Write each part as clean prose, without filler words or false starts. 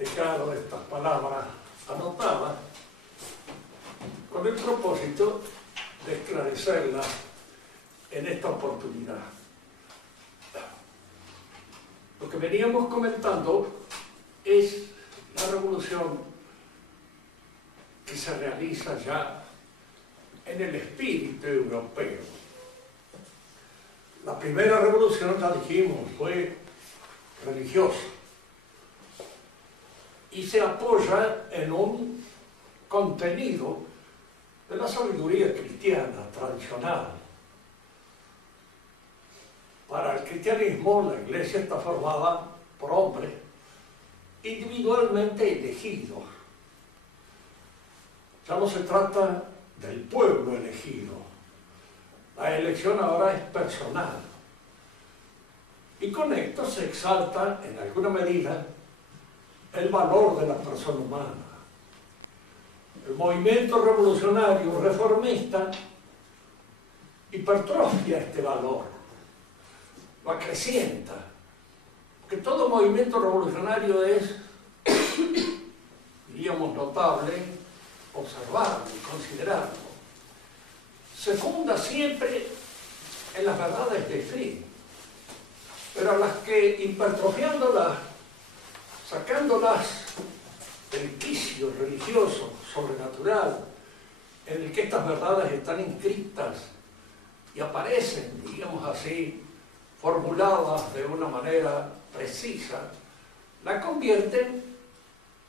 dejado estas palabras anotadas con el propósito de esclarecerlas en esta oportunidad. Lo que veníamos comentando es la revolución que se realiza ya en el espíritu europeo. La primera revolución, ya dijimos, fue religiosa y se apoya en un contenido de la sabiduría cristiana tradicional. Para el cristianismo, la iglesia está formada por hombres individualmente elegidos. Ya no se trata del pueblo elegido. La elección ahora es personal. Y con esto se exalta, en alguna medida, el valor de la persona humana. El movimiento revolucionario reformista hipertrofia este valor, lo acrecienta, porque todo movimiento revolucionario es, diríamos, notable, observable, considerarlo. Se funda siempre en las verdades de fe, pero a las que hipertrofiándolas, sacándolas del quicio religioso, sobrenatural, en el que estas verdades están inscritas y aparecen, digamos así, formuladas de una manera precisa, la convierten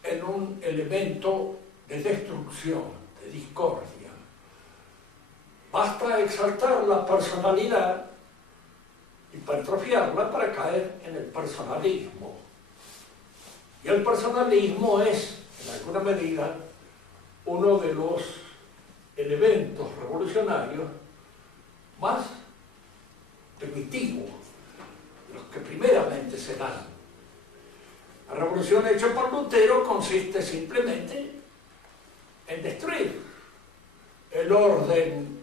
en un elemento de destrucción, de discordia. Basta exaltar la personalidad, hipertrofiarla para caer en el personalismo. Y el personalismo es, en alguna medida, uno de los elementos revolucionarios más primitivos, los que primeramente se dan. La revolución hecha por Lutero consiste simplemente en destruir el orden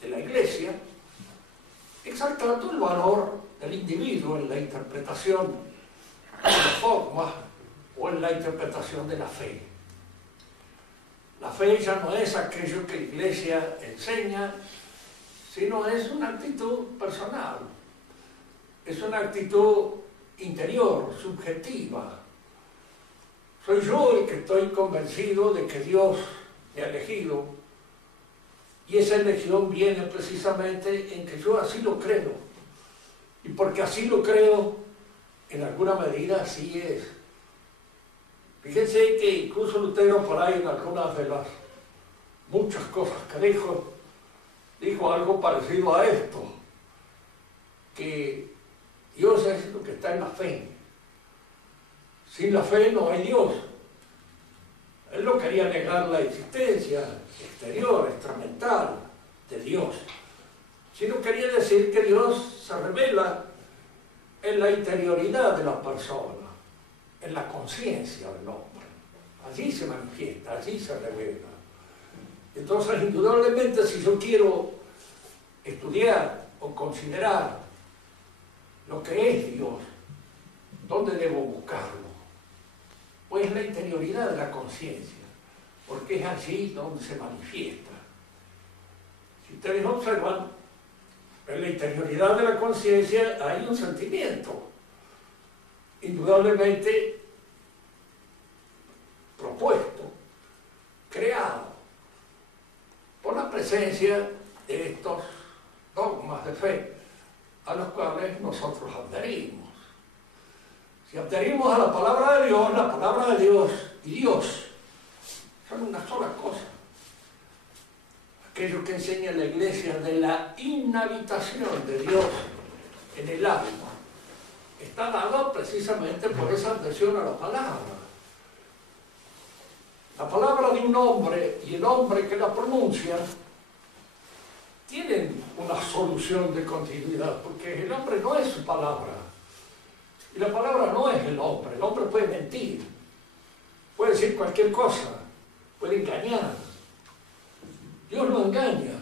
de la Iglesia, exaltando el valor del individuo en la interpretación de las formas o en la interpretación de la fe. La fe ya no es aquello que la Iglesia enseña, sino es una actitud personal, es una actitud interior, subjetiva. Soy yo el que estoy convencido de que Dios me ha elegido, y esa elección viene precisamente en que yo así lo creo, y porque así lo creo, en alguna medida así es. Fíjense que incluso Lutero, por ahí en algunas de las muchas cosas que dijo algo parecido a esto, que Dios es lo que está en la fe. Sin la fe no hay Dios. Él no quería negar la existencia exterior, extramental de Dios, sino quería decir que Dios se revela en la interioridad de la persona, en la conciencia del hombre. Allí se manifiesta, allí se revela. Entonces, indudablemente, si yo quiero estudiar o considerar lo que es Dios, ¿dónde debo buscarlo? Pues la interioridad de la conciencia, porque es allí donde se manifiesta. Si ustedes observan, en la interioridad de la conciencia hay un sentimiento, indudablemente propuesto, creado, por la presencia de estos dogmas de fe a los cuales nosotros adherimos. Si adherimos a la palabra de Dios y Dios son una sola cosa. Aquello que enseña la Iglesia de la inhabitación de Dios en el alma está dado precisamente por esa adhesión a la palabra. La palabra de un hombre y el hombre que la pronuncia tienen una solución de continuidad, porque el hombre no es su palabra. Y la palabra no es el hombre puede mentir, puede decir cualquier cosa, puede engañar. Dios no engaña.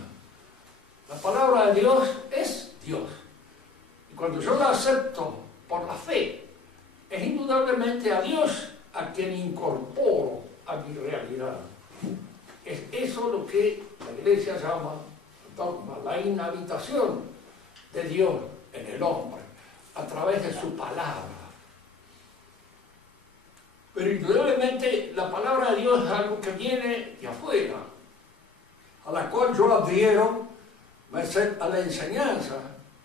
La palabra de Dios es Dios. Y cuando yo la acepto por la fe, es indudablemente a Dios a quien incorporo a mi realidad. Es eso lo que la Iglesia llama dogma, la inhabitación de Dios en el hombre, a través de su palabra. Pero indudablemente la palabra de Dios es algo que viene de afuera, a la cual yo adhiero merced a la enseñanza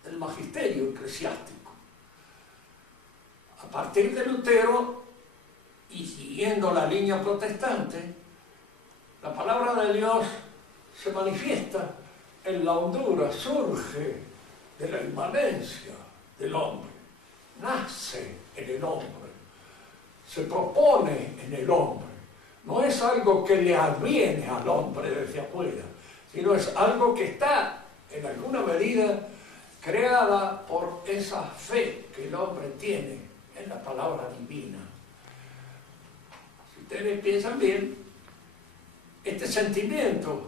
del magisterio eclesiástico. A partir de Lutero, y siguiendo la línea protestante, la palabra de Dios se manifiesta en la hondura, surge de la inmanencia del hombre, nace en el hombre, se propone en el hombre. No es algo que le adviene al hombre desde afuera, sino es algo que está, en alguna medida, creada por esa fe que el hombre tiene en la palabra divina. Si ustedes piensan bien, este sentimiento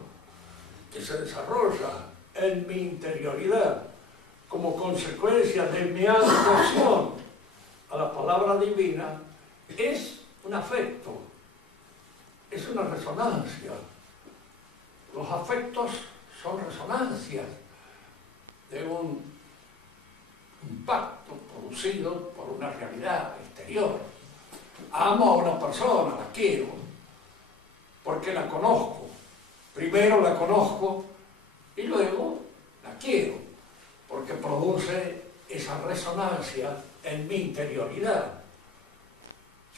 que se desarrolla en mi interioridad como consecuencia de mi adhesión a la palabra divina es un afecto, es una resonancia. Los afectos son resonancias de un impacto producido por una realidad exterior. Amo a una persona, la quiero, porque la conozco. Primero la conozco y luego la quiero, porque produce esa resonancia en mi interioridad.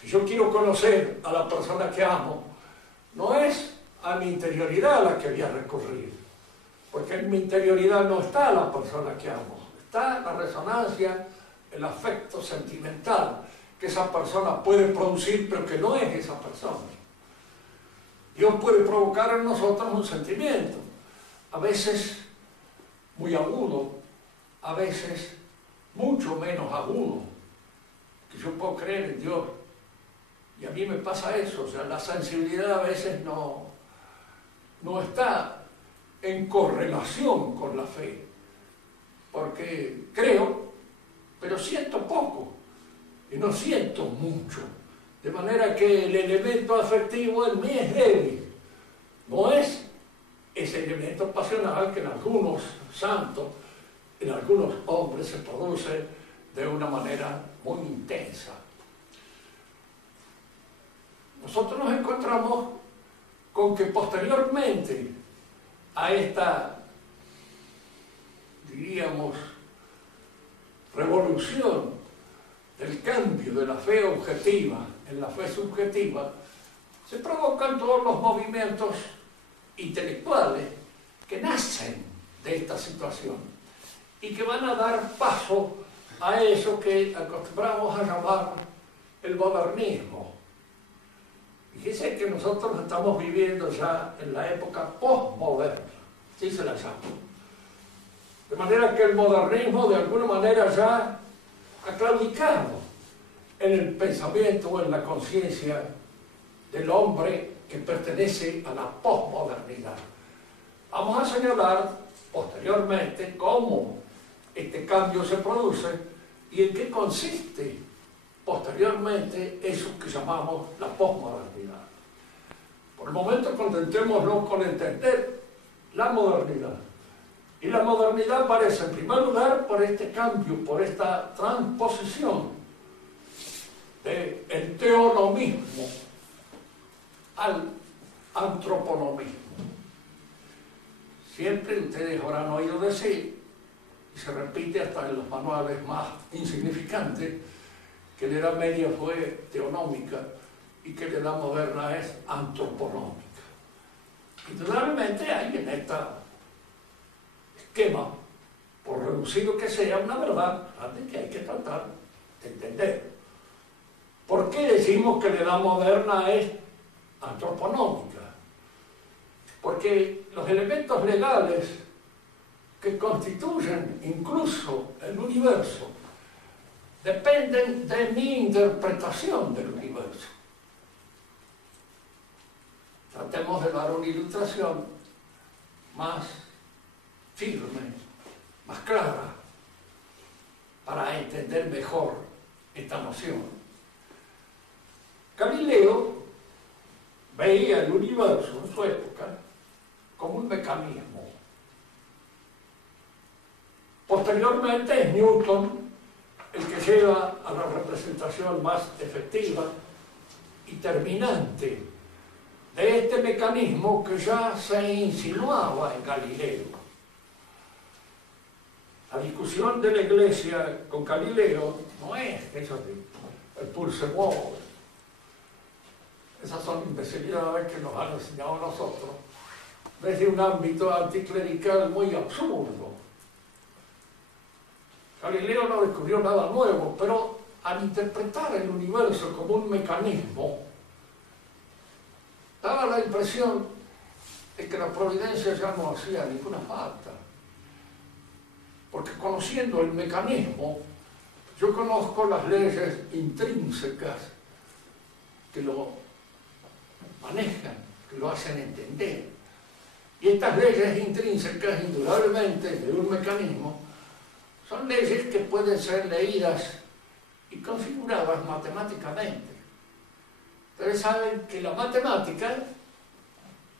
Si yo quiero conocer a la persona que amo, no es a mi interioridad a la que voy a recurrir, porque en mi interioridad no está la persona que amo, está la resonancia, el afecto sentimental que esa persona puede producir, pero que no es esa persona. Dios puede provocar en nosotros un sentimiento, a veces muy agudo, a veces mucho menos agudo, que yo puedo creer en Dios. Y a mí me pasa eso, o sea, la sensibilidad a veces no está en correlación con la fe, porque creo, pero siento poco, y no siento mucho, de manera que el elemento afectivo en mí es débil, no es ese elemento pasional que en algunos santos, en algunos hombres se produce de una manera muy intensa. Nosotros nos encontramos con que posteriormente a esta, diríamos, revolución del cambio de la fe objetiva en la fe subjetiva, se provocan todos los movimientos intelectuales que nacen de esta situación y que van a dar paso a eso que acostumbramos a llamar el modernismo. Fíjense que nosotros estamos viviendo ya en la época postmoderna, así se la llama. De manera que el modernismo de alguna manera ya ha claudicado en el pensamiento o en la conciencia del hombre que pertenece a la posmodernidad. Vamos a señalar posteriormente cómo este cambio se produce y en qué consiste posteriormente eso que llamamos la posmodernidad. Por el momento contentémonos con entender la modernidad. Y la modernidad aparece en primer lugar por este cambio, por esta transposición del teonomismo al antroponomismo. Siempre ustedes habrán oído decir, y se repite hasta en los manuales más insignificantes, que la Edad Media fue teonómica y que la Edad Moderna es antroponómica. Indudablemente hay en este esquema, por reducido que sea, una verdad grande que hay que tratar de entender. ¿Por qué decimos que la Edad Moderna es antroponómica? Porque los elementos legales que constituyen incluso el universo dependen de mi interpretación del universo. Tratemos de dar una ilustración más firme, más clara, para entender mejor esta noción. Camilo veía el universo en su época como un mecanismo. Posteriormente es Newton el que lleva a la representación más efectiva y terminante de este mecanismo que ya se insinuaba en Galileo. La discusión de la Iglesia con Galileo no es eso de el pulse mueve. Esas son imbecilidades que nos han enseñado a nosotros desde un ámbito anticlerical muy absurdo. Galileo no descubrió nada nuevo, pero al interpretar el universo como un mecanismo, daba la impresión de que la providencia ya no hacía ninguna falta. Porque conociendo el mecanismo, yo conozco las leyes intrínsecas que lo manejan, que lo hacen entender. Y estas leyes intrínsecas, indudablemente, de un mecanismo, son leyes que pueden ser leídas y configuradas matemáticamente. Ustedes saben que la matemática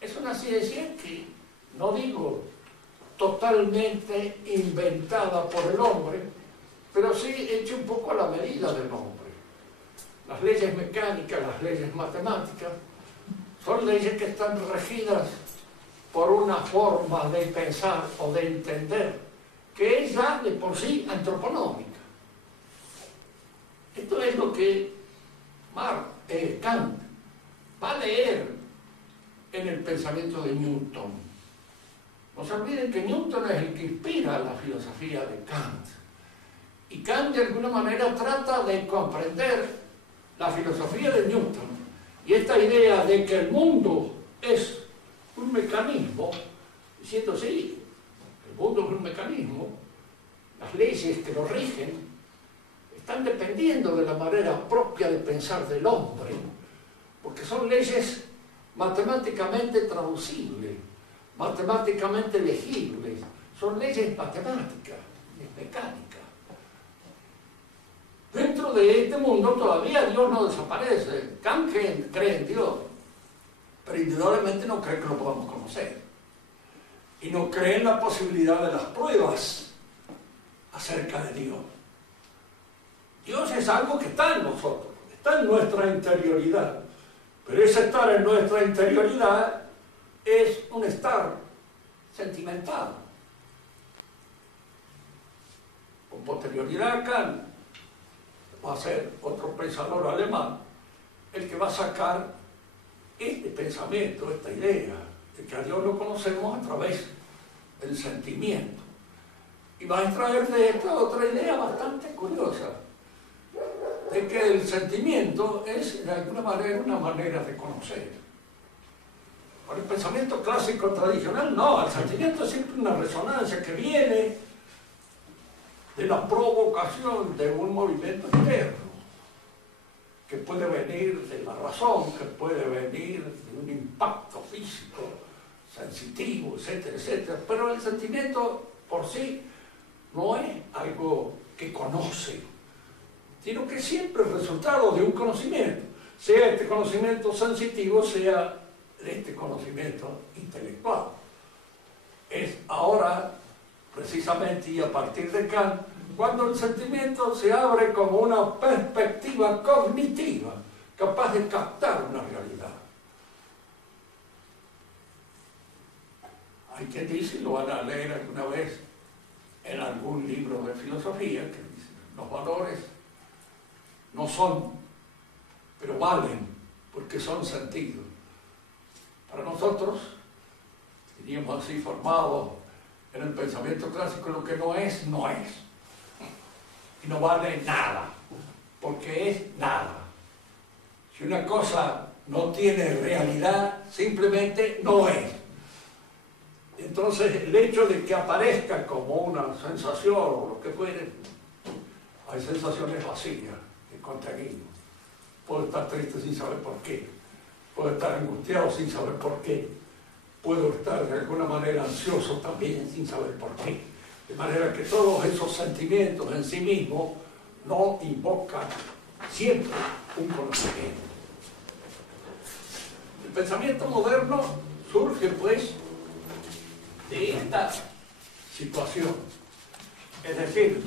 es una ciencia que, no digo totalmente inventada por el hombre, pero sí hecha un poco a la medida del hombre. Las leyes mecánicas, las leyes matemáticas, son leyes que están regidas por una forma de pensar o de entender que es ya de por sí antropológica. Esto es lo que Kant va a leer en el pensamiento de Newton. No se olviden que Newton es el que inspira la filosofía de Kant. Y Kant de alguna manera trata de comprender la filosofía de Newton y esta idea de que el mundo es un mecanismo, diciendo sí, el mundo es un mecanismo, las leyes que lo rigen están dependiendo de la manera propia de pensar del hombre, porque son leyes matemáticamente traducibles, matemáticamente legibles, son leyes matemáticas, mecánicas. Dentro de este mundo todavía Dios no desaparece. Kant cree en Dios, pero indudablemente no cree que lo podamos conocer. Y no cree en la posibilidad de las pruebas acerca de Dios. Dios es algo que está en nosotros, está en nuestra interioridad. Pero ese estar en nuestra interioridad es un estar sentimental. Con posterioridad a Kant va a ser otro pensador alemán el que va a sacar este pensamiento, esta idea de que a Dios lo conocemos a través del sentimiento. Y va a extraer de esta otra idea bastante curiosa, de que el sentimiento es de alguna manera una manera de conocer. Para el pensamiento clásico tradicional, no, el sentimiento es siempre una resonancia que viene de la provocación de un movimiento interno, que puede venir de la razón, que puede venir de un impacto físico, sensitivo, etcétera, etcétera. Pero el sentimiento por sí no es algo que conoce, sino que siempre es resultado de un conocimiento, sea este conocimiento sensitivo, sea este conocimiento intelectual. Es ahora, precisamente, y a partir de Kant, cuando el sentimiento se abre como una perspectiva cognitiva, capaz de captar una realidad. Hay quien dice, y lo van a leer alguna vez en algún libro de filosofía, que dice, los valores no son, pero valen, porque son sentidos. Para nosotros, diríamos así, formados en el pensamiento clásico, lo que no es, no es. Y no vale nada, porque es nada. Si una cosa no tiene realidad, simplemente no es. Entonces, el hecho de que aparezca como una sensación o lo que fuere, hay sensaciones vacías, de contenido. Puedo estar triste sin saber por qué. Puedo estar angustiado sin saber por qué. Puedo estar de alguna manera ansioso también sin saber por qué. De manera que todos esos sentimientos en sí mismos no invocan siempre un conocimiento. El pensamiento moderno surge, pues, de esta situación. Es decir,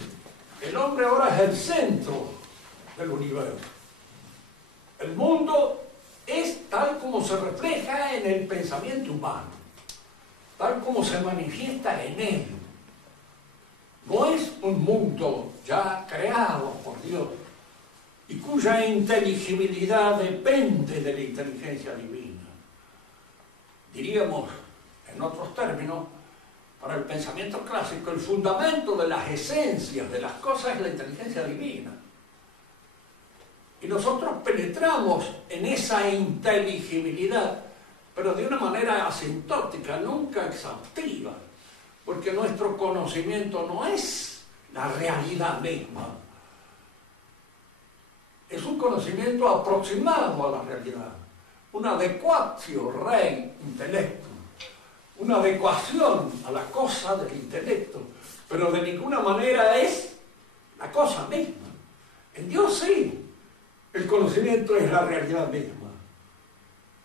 el hombre ahora es el centro del universo. El mundo es tal como se refleja en el pensamiento humano, tal como se manifiesta en él. No es un mundo ya creado por Dios y cuya inteligibilidad depende de la inteligencia divina. Diríamos, en otros términos, para el pensamiento clásico, el fundamento de las esencias de las cosas es la inteligencia divina. Y nosotros penetramos en esa inteligibilidad, pero de una manera asintótica, nunca exhaustiva, porque nuestro conocimiento no es la realidad misma. Es un conocimiento aproximado a la realidad, una adecuatio rei intellectum, una adecuación a la cosa del intelecto, pero de ninguna manera es la cosa misma. En Dios sí, el conocimiento es la realidad misma.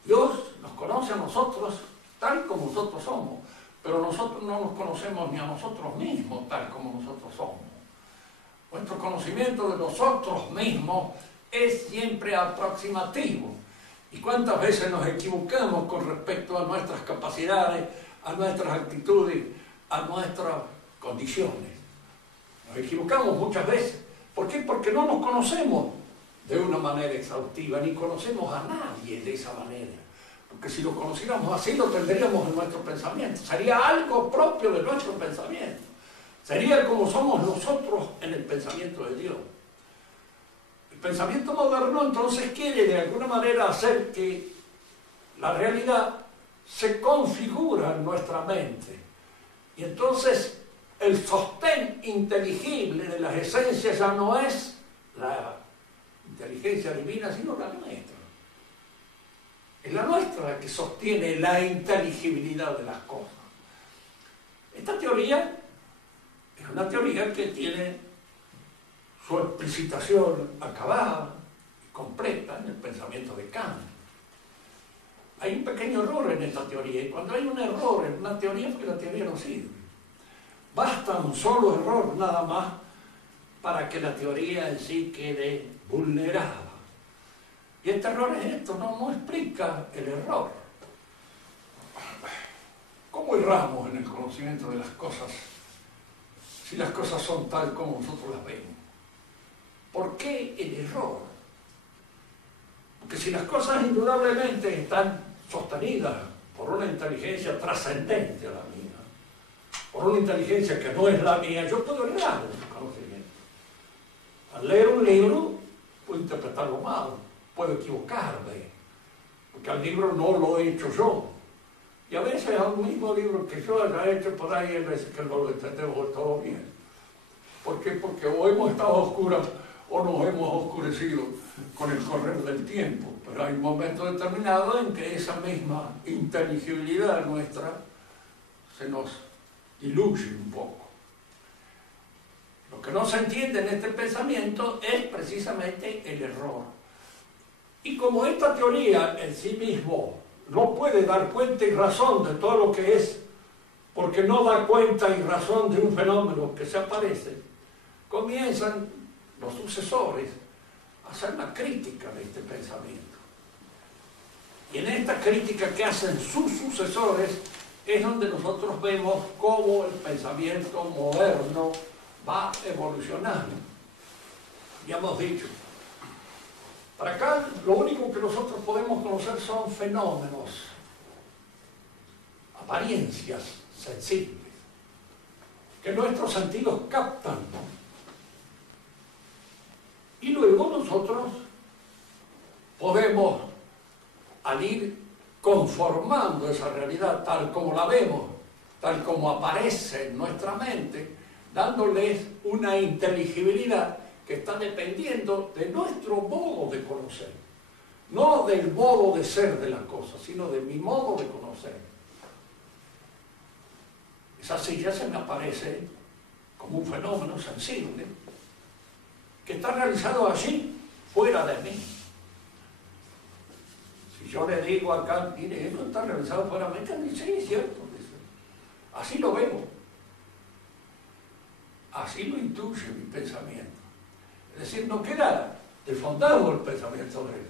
Dios nos conoce a nosotros tal como nosotros somos, pero nosotros no nos conocemos ni a nosotros mismos tal como nosotros somos. Nuestro conocimiento de nosotros mismos es siempre aproximativo. ¿Y cuántas veces nos equivocamos con respecto a nuestras capacidades, a nuestras actitudes, a nuestras condiciones? Nos equivocamos muchas veces. ¿Por qué? Porque no nos conocemos de una manera exhaustiva, ni conocemos a nadie de esa manera. Porque si lo conociéramos así, lo tendríamos en nuestro pensamiento. Sería algo propio de nuestro pensamiento. Sería como somos nosotros en el pensamiento de Dios. El pensamiento moderno entonces quiere de alguna manera hacer que la realidad se configura en nuestra mente. Y entonces el sostén inteligible de las esencias ya no es la inteligencia divina, sino la nuestra. Es la nuestra que sostiene la inteligibilidad de las cosas. Esta teoría es una teoría que tiene su explicitación acabada y completa en el pensamiento de Kant. Hay un pequeño error en esta teoría, y cuando hay un error en una teoría es porque la teoría no sirve. Basta un solo error nada más para que la teoría en sí quede vulnerada. Y este error es esto, no explica el error. ¿Cómo erramos en el conocimiento de las cosas si las cosas son tal como nosotros las vemos? ¿Por qué el error? Porque si las cosas indudablemente están sostenidas por una inteligencia trascendente a la mía, por una inteligencia que no es la mía, yo puedo errar en su conocimiento. Al leer un libro, puedo interpretarlo mal, puedo equivocarme, porque al libro no lo he hecho yo. Y a veces al mismo libro que yo haya hecho por ahí, hay veces que no lo entendemos todo bien. ¿Por qué? Porque o hemos estado oscuras o nos hemos oscurecido con el correr del tiempo. Pero hay momentos determinados en que esa misma inteligibilidad nuestra se nos diluye un poco. Lo que no se entiende en este pensamiento es precisamente el error. Y como esta teoría en sí mismo no puede dar cuenta y razón de todo lo que es, porque no da cuenta y razón de un fenómeno que se aparece, comienzan los sucesores a hacer una crítica de este pensamiento. Y en esta crítica que hacen sus sucesores es donde nosotros vemos cómo el pensamiento moderno va evolucionando. Ya hemos dicho, para acá lo único que nosotros podemos conocer son fenómenos, apariencias sensibles, que nuestros sentidos captan. Y luego nosotros podemos, al ir conformando esa realidad tal como la vemos, tal como aparece en nuestra mente, dándoles una inteligibilidad que está dependiendo de nuestro modo de conocer, no del modo de ser de las cosas, sino de mi modo de conocer. Esa silla se me aparece como un fenómeno sensible que está realizado allí, fuera de mí. Si yo le digo acá, mire, esto está realizado fuera de Kant, dice, sí, es cierto, dice, así lo veo, así lo intuye mi pensamiento. Es decir, no queda desfondado el pensamiento de él,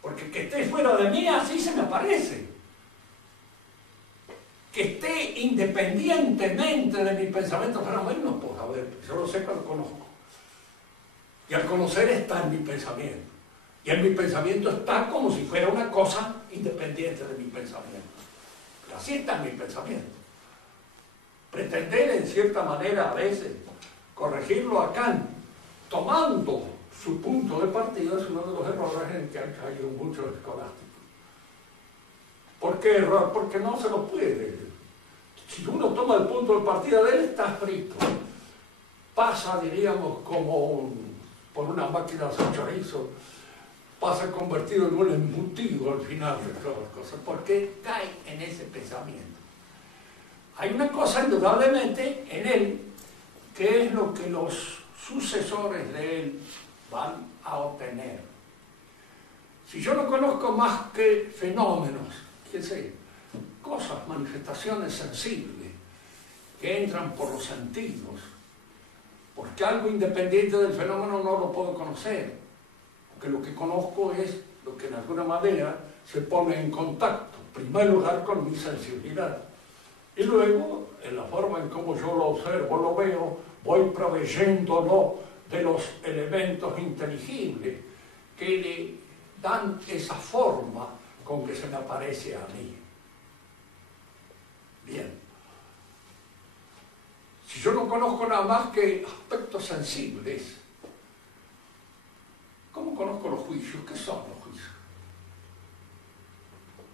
porque que esté fuera de mí, así se me aparece. Que esté independientemente de mi pensamiento fuera de mí, no puedo saber, yo lo sé cuando conozco. Y al conocer está en mi pensamiento. Y en mi pensamiento está como si fuera una cosa independiente de mi pensamiento. Pero así está en mi pensamiento. Pretender en cierta manera a veces corregirlo a Kant, tomando su punto de partida, es uno de los errores en que han caído muchos escolásticos. ¿Por qué error? Porque no se lo puede. Si uno toma el punto de partida de él, está frito. Pasa, diríamos, como por una máquina de hacer chorizo, pasa convertido en un embutido al final de todas las cosas, porque cae en ese pensamiento. Hay una cosa indudablemente en él, que es lo que los sucesores de él van a obtener. Si yo no conozco más que fenómenos, qué sé, cosas, manifestaciones sensibles, que entran por los sentidos, porque algo independiente del fenómeno no lo puedo conocer, porque lo que conozco es lo que en alguna manera se pone en contacto, en primer lugar con mi sensibilidad, y luego en la forma en cómo yo lo observo, lo veo, voy proveyéndolo de los elementos inteligibles que le dan esa forma con que se me aparece a mí. Bien. Si yo no conozco nada más que aspectos sensibles, ¿cómo conozco los juicios? ¿Qué son los juicios?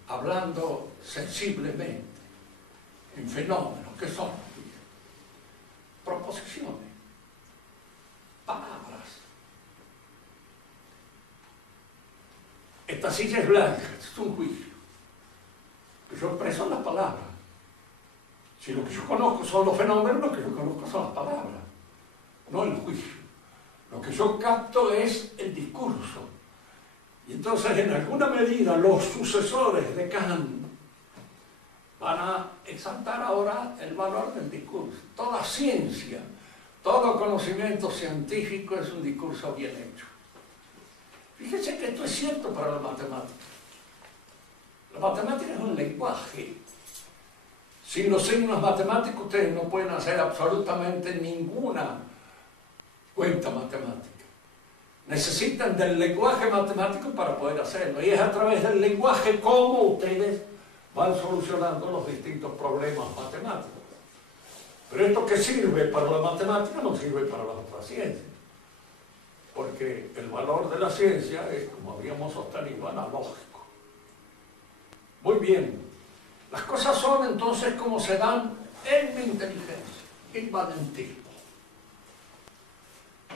Hablando sensiblemente, en fenómenos, ¿qué son los juicios? Proposiciones, palabras. Esta silla es blanca, es un juicio, que yo expreso en las palabras. Si lo que yo conozco son los fenómenos, lo que yo conozco son las palabras, no el juicio. Lo que yo capto es el discurso. Y entonces, en alguna medida, los sucesores de Kant van a exaltar ahora el valor del discurso. Toda ciencia, todo conocimiento científico es un discurso bien hecho. Fíjense que esto es cierto para la matemática. La matemática es un lenguaje. Sin los signos matemáticos ustedes no pueden hacer absolutamente ninguna cuenta matemática. Necesitan del lenguaje matemático para poder hacerlo. Y es a través del lenguaje cómo ustedes van solucionando los distintos problemas matemáticos. Pero esto que sirve para la matemática no sirve para las otras ciencias. Porque el valor de la ciencia es, como habíamos sostenido, analógico. Muy bien. Las cosas son entonces como se dan en mi inteligencia, inmanentismo.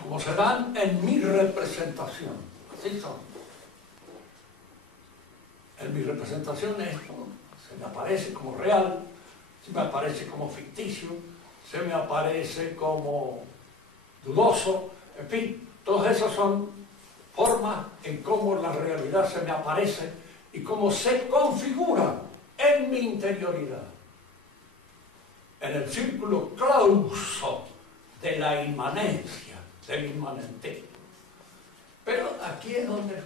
Como se dan en mi representación. Así son. En mi representación esto se me aparece como real, se me aparece como ficticio, se me aparece como dudoso, en fin, todas esas son formas en cómo la realidad se me aparece y cómo se configura en mi interioridad, en el círculo clauso de la inmanencia, del inmanentismo. Pero aquí es donde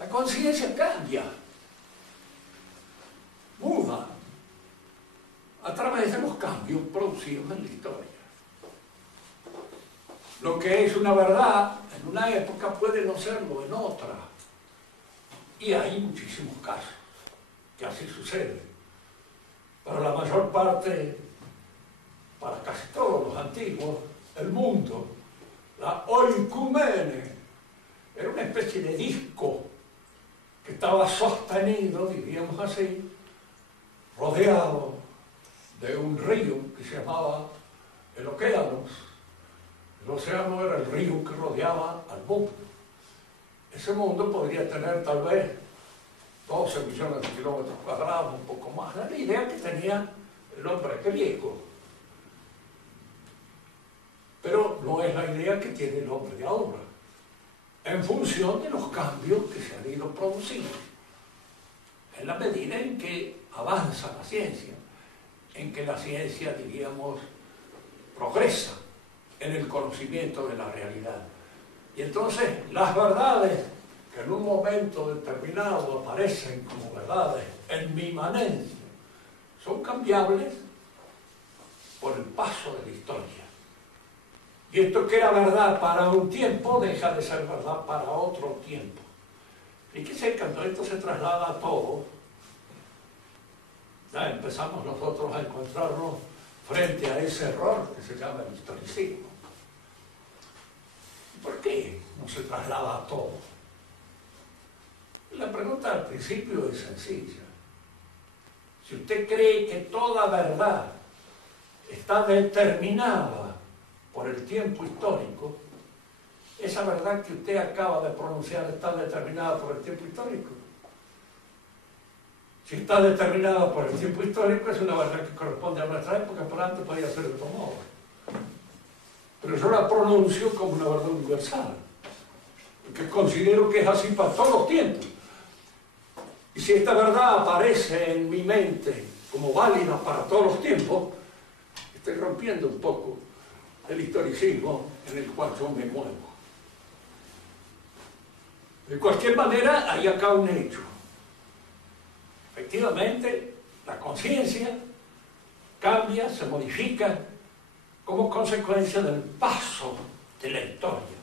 la conciencia cambia, muda, a través de los cambios producidos en la historia. Lo que es una verdad en una época puede no serlo en otra. Y hay muchísimos casos que así sucede. Pero la mayor parte, para casi todos los antiguos, el mundo, la oikumene, era una especie de disco que estaba sostenido, diríamos así, rodeado de un río que se llamaba el Océanos. El océano era el río que rodeaba al mundo. Ese mundo podría tener tal vez 12 millones de kilómetros cuadrados, un poco más. Era la idea que tenía el hombre griego. Pero no es la idea que tiene el hombre de ahora. en función de los cambios que se han ido produciendo, en la medida en que avanza la ciencia, en que la ciencia, diríamos, progresa en el conocimiento de la realidad. Y entonces las verdades que en un momento determinado aparecen como verdades en mi inmanencia son cambiables por el paso de la historia. Y esto que era verdad para un tiempo deja de ser verdad para otro tiempo. Fíjese que cuando esto se traslada a todo, ya empezamos nosotros a encontrarnos frente a ese error que se llama el historicismo. ¿Por qué no se traslada a todo? La pregunta al principio es sencilla. Si usted cree que toda verdad está determinada por el tiempo histórico, esa verdad que usted acaba de pronunciar está determinada por el tiempo histórico. Si está determinada por el tiempo histórico, es una verdad que corresponde a nuestra época, pero antes podía ser de otro modo. Pero yo la pronuncio como una verdad universal, porque considero que es así para todos los tiempos. Y si esta verdad aparece en mi mente como válida para todos los tiempos, estoy rompiendo un poco el historicismo en el cual yo me muevo. De cualquier manera, hay acá un hecho. Efectivamente, la conciencia cambia, se modifica como consecuencia del paso de la historia.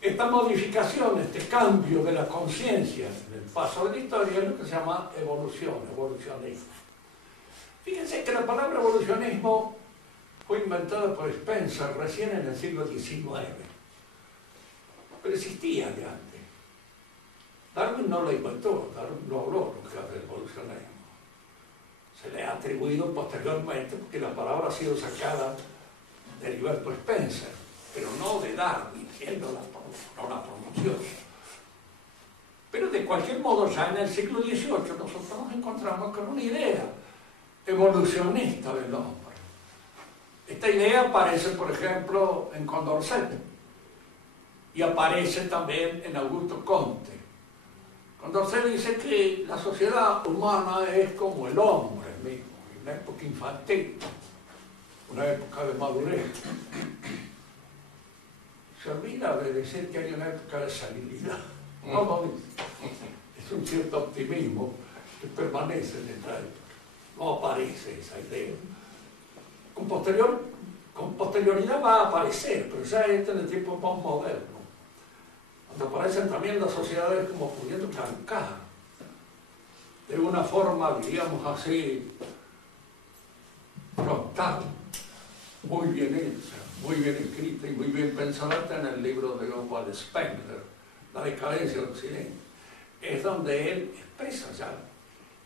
Esta modificación, este cambio de la conciencia del paso de la historia es lo que se llama evolución, evolucionismo. Fíjense que la palabra evolucionismo fue inventada por Spencer recién en el siglo XIX, pero existía de antes. Darwin no lo inventó, Darwin no habló nunca del evolucionismo. Se le ha atribuido posteriormente porque la palabra ha sido sacada de Heriberto Spencer, pero no de Darwin, él no la pronunció. Pero de cualquier modo, ya en el siglo XVIII nosotros nos encontramos con una idea evolucionista del hombre. Esta idea aparece, por ejemplo, en Condorcet y aparece también en Augusto Comte. Condorcet dice que la sociedad humana es como el hombre mismo, una época infantil, una época de madurez. Se olvida de decir que hay una época de senilidad. No lo dice. Es un cierto optimismo que permanece en esta época. No aparece esa idea. Con posterioridad va a aparecer, pero ya está en el tiempo postmoderno. Cuando aparecen también las sociedades como pudiendo cantar de una forma, diríamos así, frontal, muy bien hecha, muy bien escrita y muy bien pensada en el libro de Oswald Spengler, La decadencia del Occidente. Es donde él expresa ya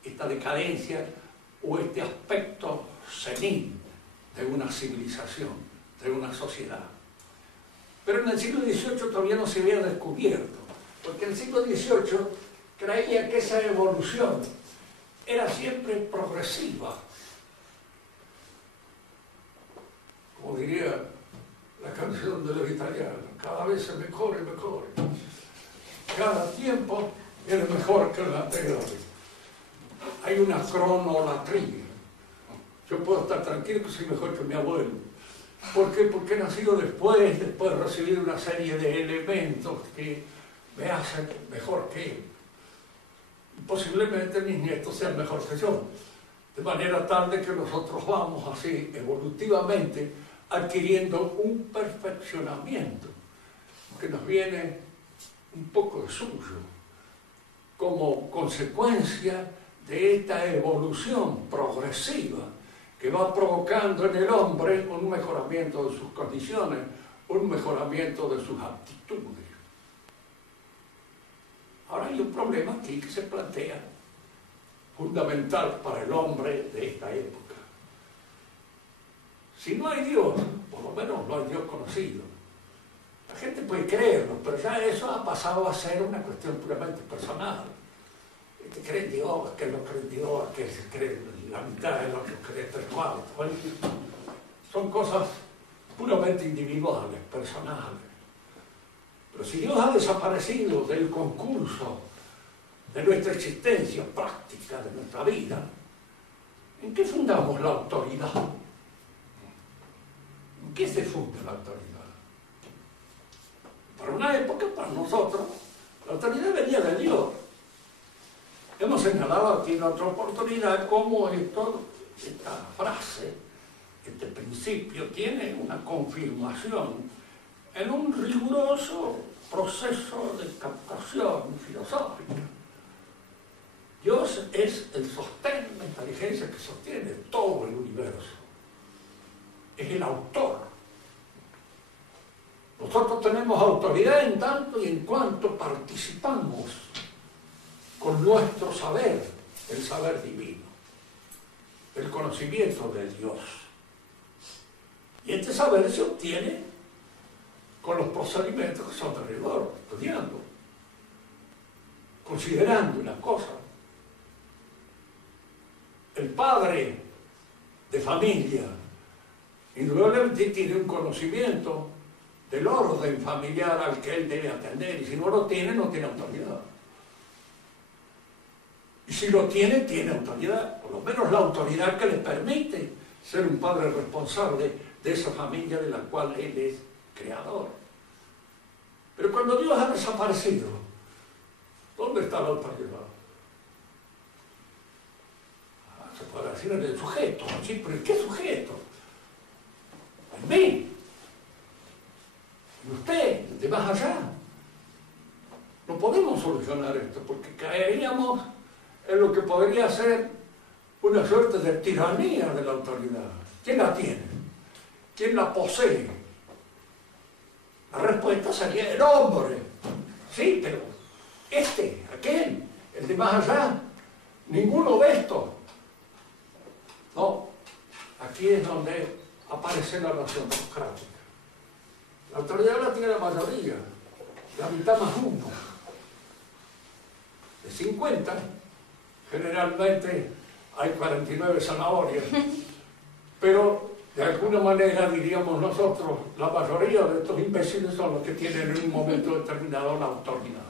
esta decadencia o este aspecto senil de una civilización, de una sociedad. Pero en el siglo XVIII todavía no se había descubierto, porque el siglo XVIII creía que esa evolución era siempre progresiva. Como diría la canción de los italianos, cada vez es mejor y mejor. Cada tiempo es mejor que el anterior. Hay una cronolatría. Yo puedo estar tranquilo que soy mejor que mi abuelo. ¿Por qué? Porque he nacido después de recibir una serie de elementos que me hacen mejor que él. Y posiblemente mis nietos sean mejor que yo. De manera tal de que nosotros vamos así, evolutivamente, adquiriendo un perfeccionamiento que nos viene un poco de suyo, como consecuencia de esta evolución progresiva que va provocando en el hombre un mejoramiento de sus condiciones, un mejoramiento de sus aptitudes. Ahora hay un problema aquí que se plantea, fundamental para el hombre de esta época. Si no hay Dios, por lo menos no hay Dios conocido. La gente puede creerlo, pero ya eso ha pasado a ser una cuestión puramente personal. Este cree en Dios, aquel no cree en Dios, aquel se cree en la mitad, el otro cree tres cuartos. Son cosas puramente individuales, personales. Pero si Dios ha desaparecido del concurso de nuestra existencia práctica, de nuestra vida, ¿en qué fundamos la autoridad? ¿En qué se funda la autoridad? Para una época, para nosotros, la autoridad venía de Dios. Hemos señalado aquí en otra oportunidad cómo esta frase, este principio, tiene una confirmación en un riguroso proceso de captación filosófica. Dios es el sostén, la inteligencia que sostiene todo el universo. Es el autor. Nosotros tenemos autoridad en tanto y en cuanto participamos con nuestro saber, el saber divino, el conocimiento de Dios. Y este saber se obtiene con los procedimientos que son de rigor, estudiando, considerando una cosa. El padre de familia indudablemente tiene un conocimiento del orden familiar al que él debe atender, y si no lo tiene, no tiene autoridad. Y si lo tiene, tiene autoridad, por lo menos la autoridad que le permite ser un padre responsable de esa familia de la cual él es creador. Pero cuando Dios ha desaparecido, ¿dónde está la autoridad? Se puede decir en el sujeto, ¿sí? ¿Pero en qué sujeto? En mí. En usted, de más allá. No podemos solucionar esto porque caeríamos en lo que podría ser una suerte de tiranía de la autoridad. ¿Quién la tiene? ¿Quién la posee? La respuesta sería el hombre. Sí, pero aquel, el de más allá, ninguno de estos. No, aquí es donde aparece la nación democrática. La autoridad la tiene la mayoría, la mitad más uno. De 50, generalmente hay 49 zanahorias, pero de alguna manera, diríamos nosotros, la mayoría de estos imbéciles son los que tienen en un momento determinado la autoridad.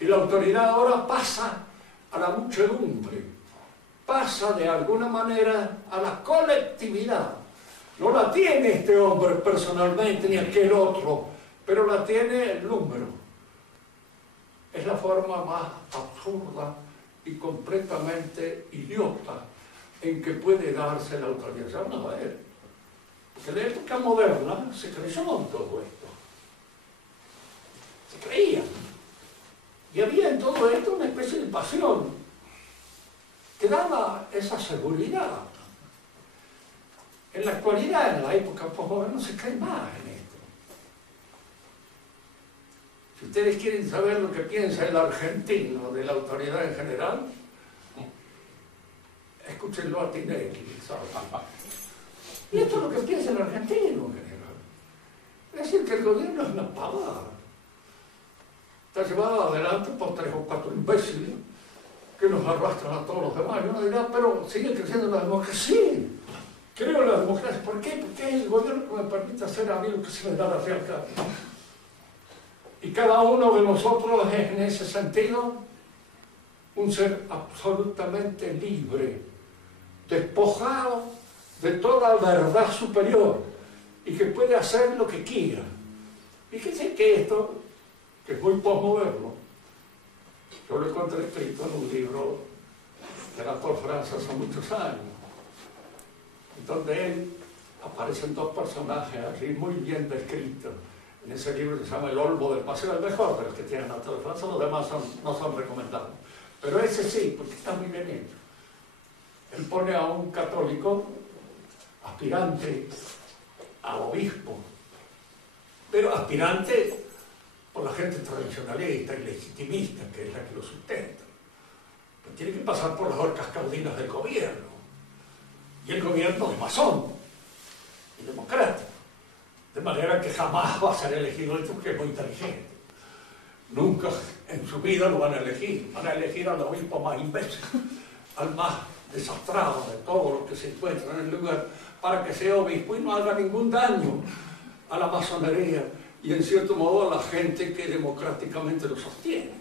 Y la autoridad ahora pasa a la muchedumbre, pasa de alguna manera a la colectividad. No la tiene este hombre personalmente ni aquel otro, pero la tiene el número. Es la forma más absurda y completamente idiota en que puede darse la autoridad. Ya vamos a ver. Porque en la época moderna se creyó en todo esto. Se creía. Y había en todo esto una especie de pasión que daba esa seguridad. En la actualidad, en la época posmoderna, no se cree más en esto. Si ustedes quieren saber lo que piensa el argentino de la autoridad en general, escúchenlo a Tinelli, ¿sabes? Y esto es lo que piensa el argentino en general. Es decir, que el gobierno es una pavada. Está llevado adelante por 3 o 4 imbéciles que nos arrastran a todos los demás. Y uno dirá, pero sigue creciendo la democracia. Sí. Creo en la democracia. ¿Por qué? Porque es el gobierno que me permite hacer a mí lo que se me da la realidad. Y cada uno de nosotros es en ese sentido un ser absolutamente libre, despojado de toda verdad superior y que puede hacer lo que quiera. Fíjense que esto, que es muy posmoderno, yo lo encontré escrito en un libro de la Paul France hace muchos años, donde él aparecen 2 personajes así muy bien descritos en ese libro que se llama El Olmo del Paseo, el mejor de los que tienen la Paul France, los demás no son recomendados, pero ese sí, porque está muy bien hecho. Él pone a un católico aspirante a obispo, pero aspirante por la gente tradicionalista y legitimista, que es la que lo sustenta. Pero tiene que pasar por las horcas caudinas del gobierno. Y el gobierno es masón y democrático. De manera que jamás va a ser elegido esto, porque es muy inteligente. Nunca en su vida lo van a elegir. Van a elegir al obispo más imbécil, al más desastrado de todo lo que se encuentra en el lugar, para que sea obispo y no haga ningún daño a la masonería y en cierto modo a la gente que democráticamente lo sostiene.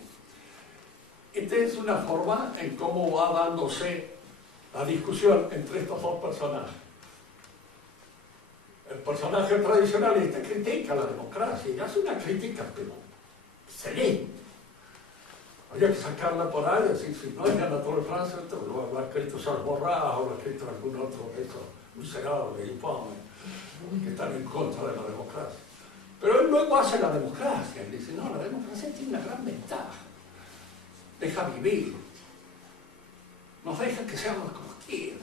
Esta es una forma en cómo va dándose la discusión entre estos dos personajes. El personaje tradicionalista critica la democracia y hace una crítica, pero excelente. Habría que sacarla por ahí, decir, si no es Anatole France, lo ha escrito Charles Maurras o lo ha escrito algún otro de esos miserables, infames, que están en contra de la democracia. Pero él luego hace la democracia y dice, no, la democracia tiene una gran ventaja. Deja vivir. Nos deja que seamos como quieran.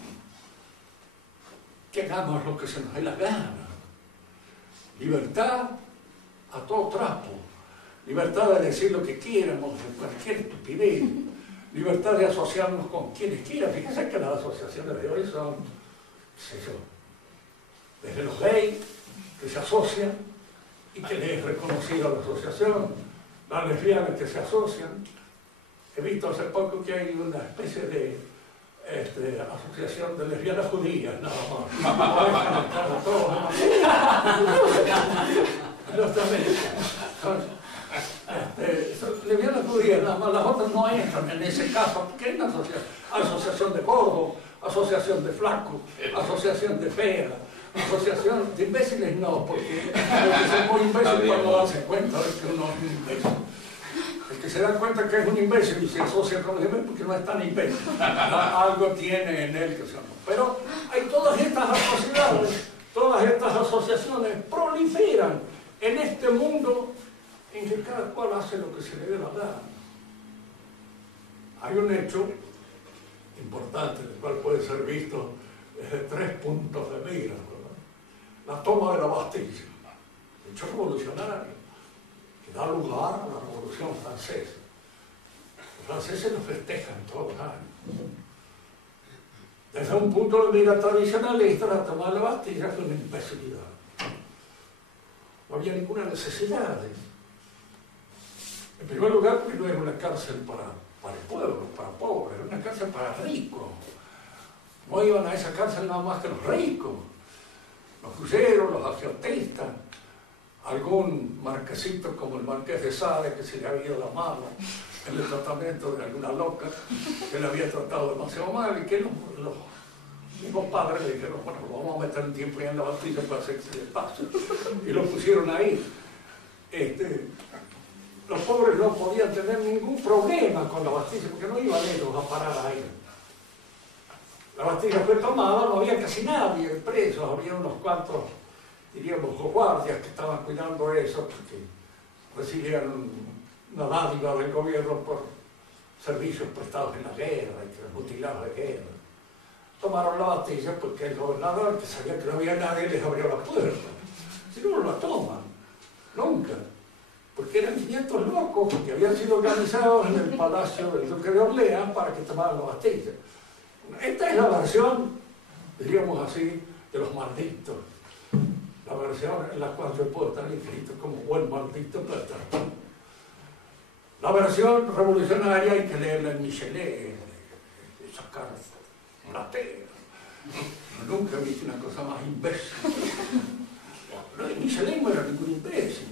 Que hagamos lo que se nos dé la gana. Libertad a todo trapo. Libertad de decir lo que quieramos, de cualquier estupidez. Libertad de asociarnos con quienes quieran. Fíjense que las asociaciones de hoy son, qué sé yo, desde los gays que se asocian y que les es reconocida la asociación, las lesbianas que se asocian. He visto hace poco que hay una especie de asociación de lesbianas judías, nada más. Son lesbianas judías, nada más. Las otras no entran en ese caso, porque hay una asociación de gordos, asociación de flacos, asociación de feas, asociación de imbéciles no, porque son muy imbéciles cuando darse cuenta de que uno es un imbécil. El que se da cuenta que es un imbécil y se asocia con los imbéciles porque no es tan imbécil. Algo tiene en él que se llama. Pero hay todas estas atrocidades, todas estas asociaciones proliferan en este mundo en que cada cual hace lo que se le dé la gana. Hay un hecho importante, el cual puede ser visto desde 3 puntos de vista, ¿verdad? La toma de la Bastilla, hecho revolucionario, que da lugar a la Revolución Francesa. Los franceses lo festejan todos los años. Desde un punto de vista tradicionalista, la toma de la Bastilla fue una imbecilidad. No había ninguna necesidad de eso. En primer lugar, porque no era una cárcel para el pueblo, para pobres, era una cárcel para ricos. No iban a esa cárcel nada más que los ricos, los cruceros, los agiotistas, algún marquesito como el marqués de Sade, que se le había ido la mano en el tratamiento de alguna loca que le había tratado demasiado mal y que los mismos padres le dijeron, bueno, lo vamos a meter un tiempo ya en la Bastilla para hacer que se le pase. Y lo pusieron ahí. Los pobres no podían tener ningún problema con la Bastilla porque no iban ellos a parar ahí. La Bastilla fue tomada, no había casi nadie presos, había unos cuantos, diríamos, guardias que estaban cuidando eso porque recibían una dádiva del gobierno por servicios prestados en la guerra y que los mutilados de guerra. Tomaron la Bastilla porque el gobernador, que sabía que no había nadie, les abrió la puerta. Si no, no la toman, nunca. Porque eran 500 locos que habían sido organizados en el palacio del duque de Orleans para que tomaran la Bastilla. Esta es la versión, diríamos así, de los malditos. La versión en la cual yo puedo estar inscrito como buen maldito plata. La versión revolucionaria hay que leerla en Michelet, sacar la tela. Nunca he visto una cosa más imbécil. No, Michelet no era ningún imbécil.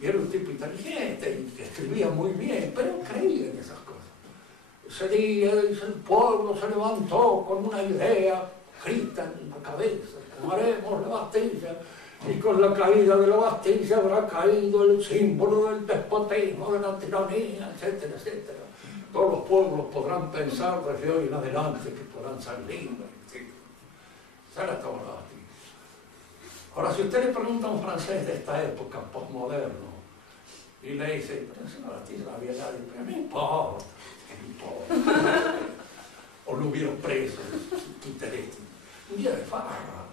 Y era un tipo inteligente y que escribía muy bien, pero creía en esas cosas. Ese día el pueblo se levantó con una idea escrita en la cabeza: tomaremos la Bastilla, y con la caída de la Bastilla habrá caído el símbolo del despotismo, de la tiranía, etcétera, etcétera. Todos los pueblos podrán pensar desde hoy en adelante que podrán ser libres, etcétera. Esa era toda la Bastilla. Ahora, si usted le pregunta a un francés de esta época, postmoderno, y le dice, pero si no la Bastilla no había nadie, pero no importa, ¿qué importa? O lo hubieron preso, ¿qué interés? Un día de farra.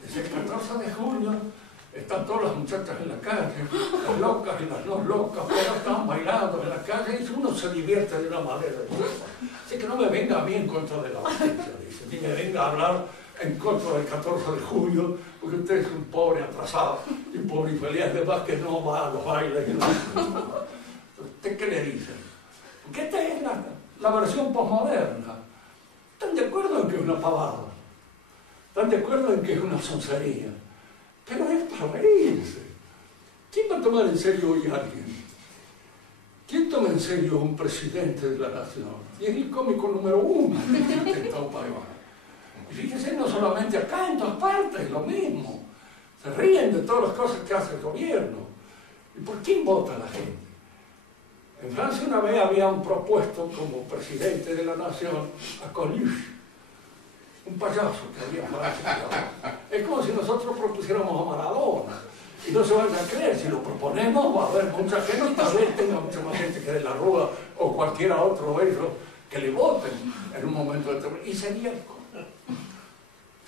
Desde el 14 de junio están todas las muchachas en la calle, las locas y las no locas, todas están bailando en la calle y uno se divierte de una manera. Así que no me venga a mí en contra de la Bastilla, dice, ni me venga a hablar en contra del 14 de julio, porque usted es un pobre atrasado y pobre infeliz, además que no va a los bailes. ¿Usted qué le dice? Porque esta es la versión posmoderna. ¿Están de acuerdo en que es una pavada? ¿Están de acuerdo en que es una soncería? Pero es para reírse. tomar en serio hoy a alguien? ¿Quién toma en serio a un presidente de la nación? Y es el cómico número 1 de todo país. Y fíjense, no solamente acá, en todas partes, es lo mismo. Se ríen de todas las cosas que hace el gobierno. ¿Y por quién vota la gente? En Francia una vez habían propuesto como presidente de la nación a Coluche, un payaso que había en Francia. Es como si nosotros propusiéramos a Maradona. Y no se van a creer, si lo proponemos va a haber mucha gente, y tal vez tenga mucha más gente que de la Rúa o cualquiera otro de ellos que le voten en un momento determinado. Y sería el colmo.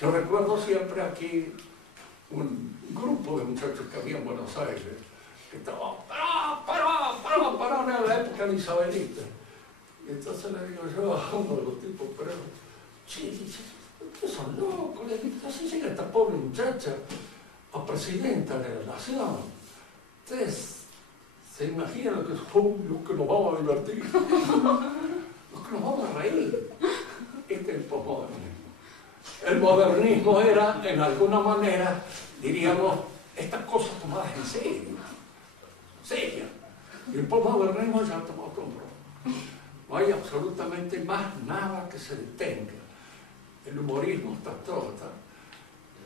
Yo recuerdo siempre aquí un grupo de muchachos que había en Buenos Aires que estaban en la época de Isabelita. Y entonces le digo yo a uno de los tipos, pero, che, ustedes son locos, le digo, así llega esta pobre muchacha a presidenta de la nación. Ustedes se imaginan lo que nos vamos a divertir, lo que nos vamos a reír. Este es el posmodernismo. El modernismo era, en alguna manera, diríamos, estas cosas tomadas en serio, serias. Y el posmodernismo ya tomó control. No hay absolutamente más nada que se detenga. El humorismo está todo.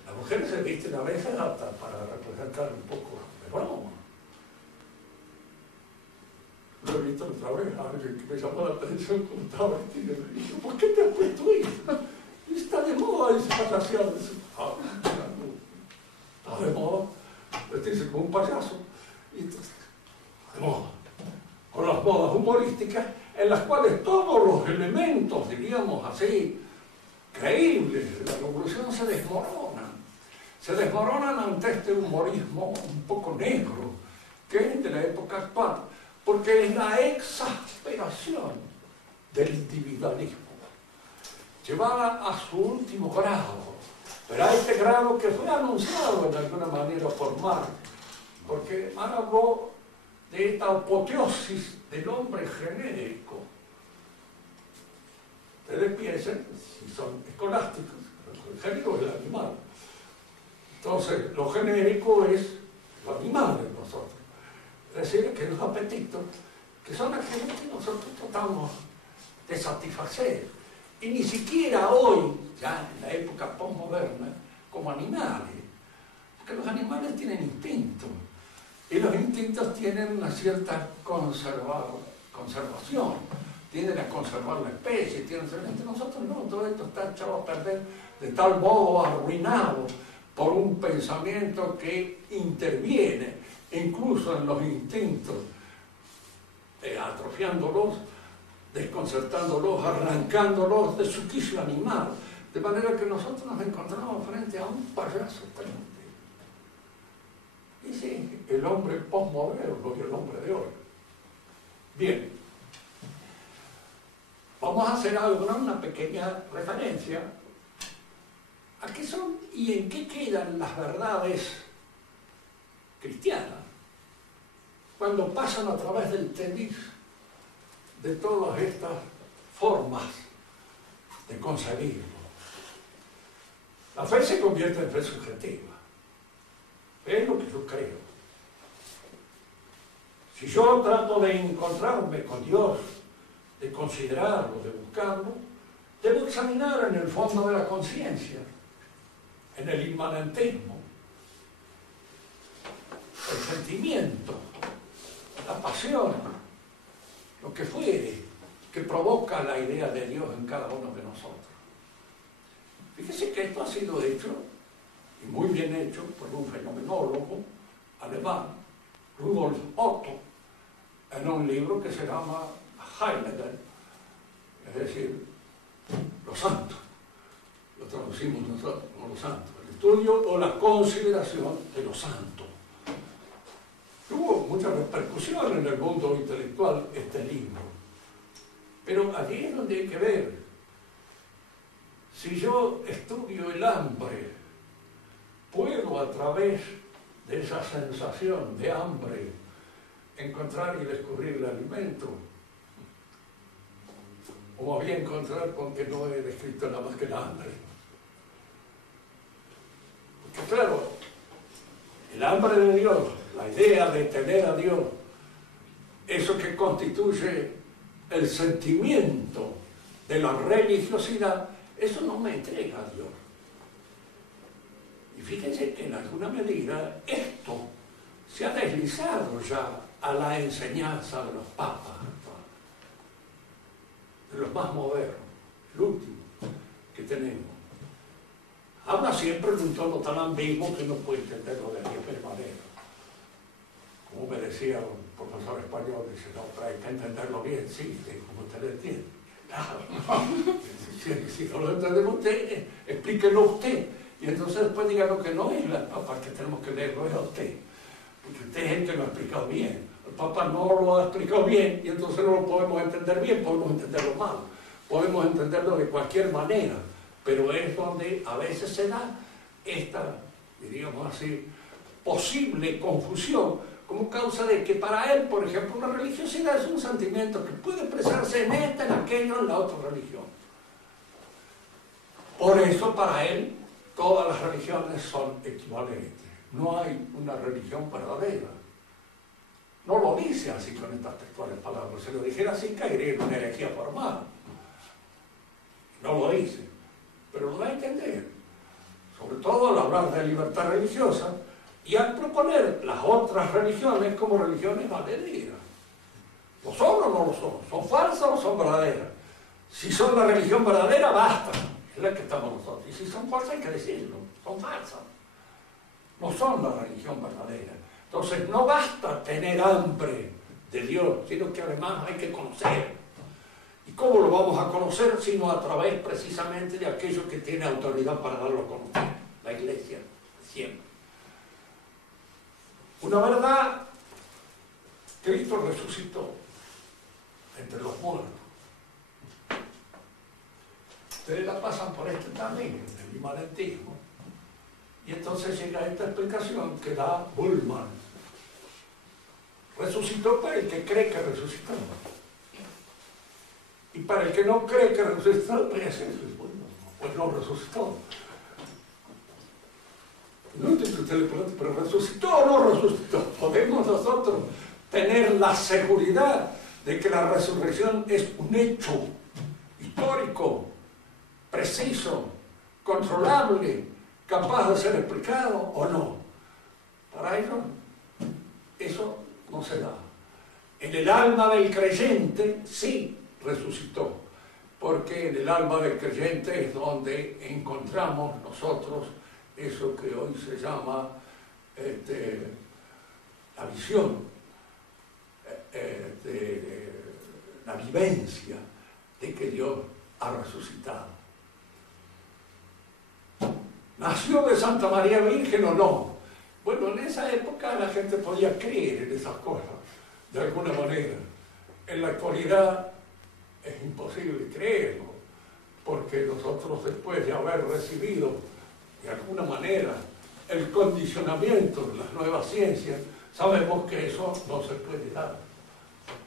Las mujeres se visten a veces hasta para representar un poco de broma. Lo he visto otra vez, alguien que me llamó la atención como estaba vestido. Y dije, ¿por qué te has puesto eso? Y está de moda ese payaseado. Está de moda vestirse como un payaso. Y entonces, de moda. Con las modas humorísticas, en las cuales todos los elementos, diríamos así, creíbles de la revolución se desmoronan. Se desmoronan ante este humorismo un poco negro, que es de la época actual, porque es la exasperación del individualismo, llevada a su último grado, pero a este grado que fue anunciado de alguna manera por Marx, porque Marx habló de esta apoteosis del hombre genérico. Ustedes piensen, si son escolásticos, el genérico es el animal. Entonces, lo genérico es lo animal en nosotros. Es decir, que los apetitos, que son aquellos que nosotros tratamos de satisfacer. Y ni siquiera hoy, ya en la época postmoderna, como animales. Porque los animales tienen instintos. Y los instintos tienen una cierta conservación. Tienden a conservar la especie. Nosotros no, todo esto está echado a perder de tal modo arruinado por un pensamiento que interviene incluso en los instintos, atrofiándolos, desconcertándolos, arrancándolos de su quicio animal, de manera que nosotros nos encontramos frente a un payaso triste. Ese es el hombre postmoderno y el hombre de hoy. Bien, vamos a hacer una pequeña referencia a qué son y en qué quedan las verdades cristianas cuando pasan a través del temiz de todas estas formas de concebirlo. La fe se convierte en fe subjetiva. Es lo que yo creo. Si yo trato de encontrarme con Dios, de considerarlo, de buscarlo, debo examinar en el fondo de la conciencia, en el inmanentismo, el sentimiento, la pasión, lo que fuere, que provoca la idea de Dios en cada uno de nosotros. Fíjese que esto ha sido hecho, y muy bien hecho, por un fenomenólogo alemán, Rudolf Otto, en un libro que se llama Heiligen, es decir, los santos. Lo traducimos nosotros como los santos. El estudio o la consideración de los santos. Tuvo mucha repercusión en el mundo intelectual este libro. Pero allí es donde hay que ver. Si yo estudio el hambre, puedo a través de esa sensación de hambre encontrar y descubrir el alimento. O me voy a encontrar con que no he descrito nada más que el hambre. Porque claro, el hambre de Dios la idea de tener a Dios, eso que constituye el sentimiento de la religiosidad, eso no me entrega a Dios. Y fíjense que en alguna medida esto se ha deslizado ya a la enseñanza de los papas, de los más modernos, el último que tenemos. Habla siempre de un tono tan ambiguo que no puede entenderlo de ninguna manera. Como me decía un profesor español, dice, no, pero hay que entenderlo bien, sí, como usted lo entiende. Claro, no. Si no lo entendemos usted, explíquelo usted. Y entonces después díganos que no es la Papa que tenemos que leerlo, es a usted. Porque usted es el que lo ha explicado bien. El Papa no lo ha explicado bien y entonces no lo podemos entender bien, podemos entenderlo mal. Podemos entenderlo de cualquier manera, pero es donde a veces se da esta, diríamos así, posible confusión como causa de que para él, por ejemplo, una religiosidad es un sentimiento que puede expresarse en esta, en aquello, en la otra religión. Por eso para él todas las religiones son equivalentes. No hay una religión verdadera. No lo dice así con estas textuales palabras. Si lo dijera así, caería en una herejía formal. No lo dice, pero lo da a entender. Sobre todo al hablar de libertad religiosa y al proponer las otras religiones como religiones verdaderas. ¿Lo son o no lo son? ¿Son falsas o son verdaderas? Si son la religión verdadera, basta. Es la que estamos nosotros. Y si son falsas, hay que decirlo. Son falsas. No son la religión verdadera. Entonces no basta tener hambre de Dios, sino que además hay que conocer. ¿Y cómo lo vamos a conocer? Sino a través precisamente de aquello que tiene autoridad para darlo a conocer. La Iglesia, siempre. Una verdad, Cristo resucitó entre los muertos. Ustedes la pasan por este también, el inmanentismo. Y entonces llega esta explicación que da Bullman. Resucitó para el que cree que resucitó. Y para el que no cree que resucitó, pues no resucitó. No entiendo que usted le pregunte, pero ¿resucitó o no resucitó? Podemos nosotros tener la seguridad de que la resurrección es un hecho histórico, preciso, controlable, capaz de ser explicado o no. Para ello, eso no se da. En el alma del creyente sí resucitó, porque en el alma del creyente es donde encontramos nosotros eso que hoy se llama la visión, la vivencia de que Dios ha resucitado. ¿Nació de Santa María Virgen o no? Bueno, en esa época la gente podía creer en esas cosas, de alguna manera. En la actualidad es imposible creerlo, porque nosotros después de haber recibido, de alguna manera, el condicionamiento de las nuevas ciencias, sabemos que eso no se puede dar.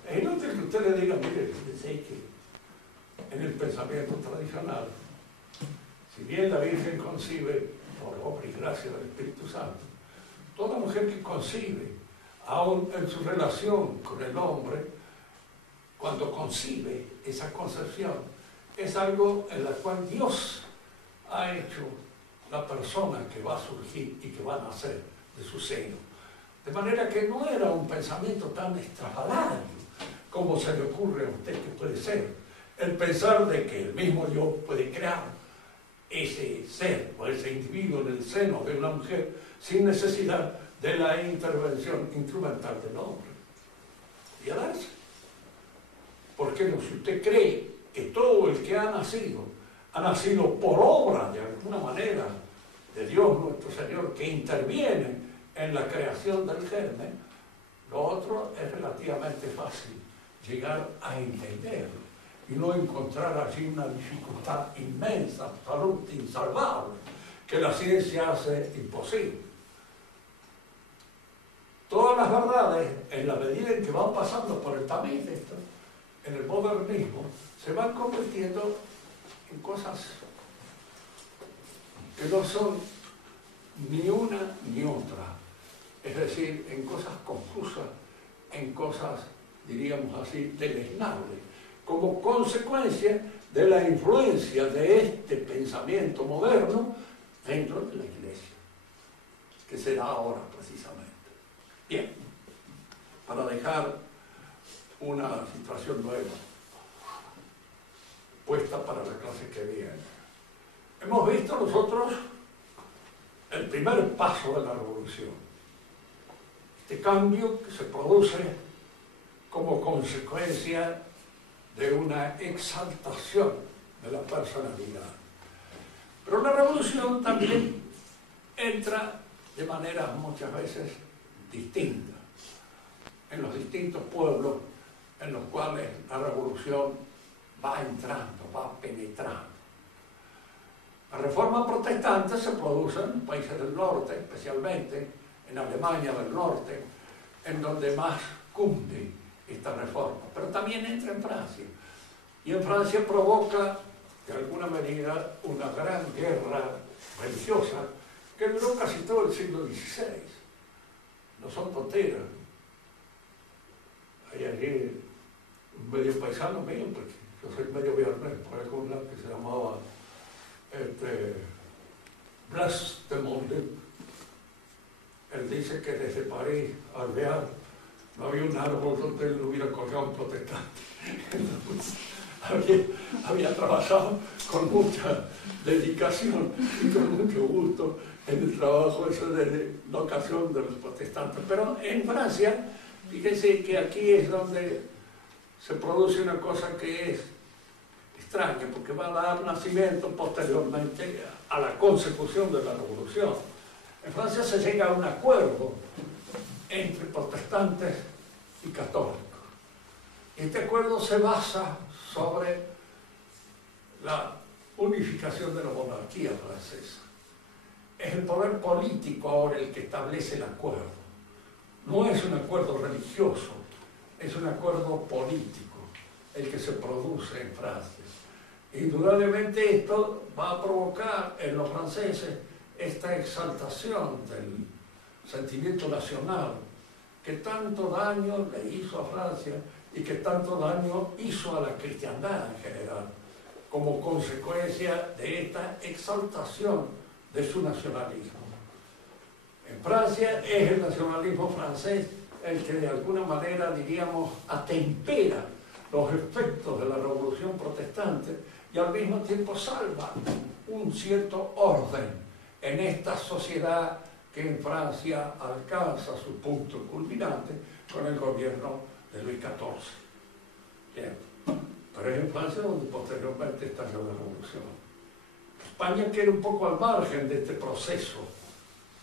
Es inútil que usted le diga, mire, fíjese que en el pensamiento tradicional, si bien la Virgen concibe por obra y gracia del Espíritu Santo, toda mujer que concibe, aún en su relación con el hombre, cuando concibe esa concepción, es algo en la cual Dios ha hecho la persona que va a surgir y que va a nacer de su seno. De manera que no era un pensamiento tan extravagante como se le ocurre a usted que puede ser. El pensar de que el mismo Dios puede crear ese ser o ese individuo en el seno de una mujer sin necesidad de la intervención instrumental del hombre. Y a darse. ¿Por qué no? Si usted cree que todo el que ha nacido por obra, de alguna manera, de Dios nuestro Señor, que interviene en la creación del germen, lo otro es relativamente fácil llegar a entenderlo y no encontrar allí una dificultad inmensa, absoluta, insalvable, que la ciencia hace imposible. Todas las verdades, en la medida en que van pasando por el tamiz de esto, en el modernismo, se van convirtiendo en cosas que no son ni una ni otra. es decir, en cosas confusas, en cosas, diríamos así, deleznables, como consecuencia de la influencia de este pensamiento moderno dentro de la Iglesia, que se da ahora precisamente. Bien, para dejar una situación nueva puesta para la clase que viene. Hemos visto nosotros el primer paso de la revolución, este cambio que se produce como consecuencia de una exaltación de la personalidad. Pero la revolución también entra de maneras muchas veces distintas en los distintos pueblos en los cuales la revolución va entrando, va penetrando. La reforma protestante se produce en países del norte, especialmente en Alemania del norte, en donde más cunde esta reforma, pero también entra en Francia. Y en Francia provoca, de alguna medida, una gran guerra religiosa que duró casi todo el siglo XVI. No son tonteras. Hay allí un medio paisano mío, porque yo soy medio viernes, por ahí con una que se llamaba Blas de Monde. Él dice que desde París a Alvear no había un árbol donde él hubiera colgado un protestante. había trabajado con mucha dedicación y con mucho gusto en el trabajo ese de locación de los protestantes. Pero en Francia, fíjense que aquí es donde se produce una cosa que es extraña, porque va a dar nacimiento posteriormente a la consecución de la revolución. En Francia se llega a un acuerdo entre protestantes y católicos. Y este acuerdo se basa sobre la unificación de la monarquía francesa. Es el poder político ahora el que establece el acuerdo. No es un acuerdo religioso, es un acuerdo político el que se produce en Francia. Indudablemente esto va a provocar en los franceses esta exaltación del sentimiento nacional que tanto daño le hizo a Francia y que tanto daño hizo a la cristiandad en general, como consecuencia de esta exaltación de su nacionalismo. En Francia es el nacionalismo francés el que de alguna manera, diríamos, atempera los efectos de la revolución protestante y al mismo tiempo salva un cierto orden en esta sociedad que en Francia alcanza su punto culminante con el gobierno de Luis XIV. Bien. Pero es en Francia donde posteriormente estalla la revolución. España queda un poco al margen de este proceso,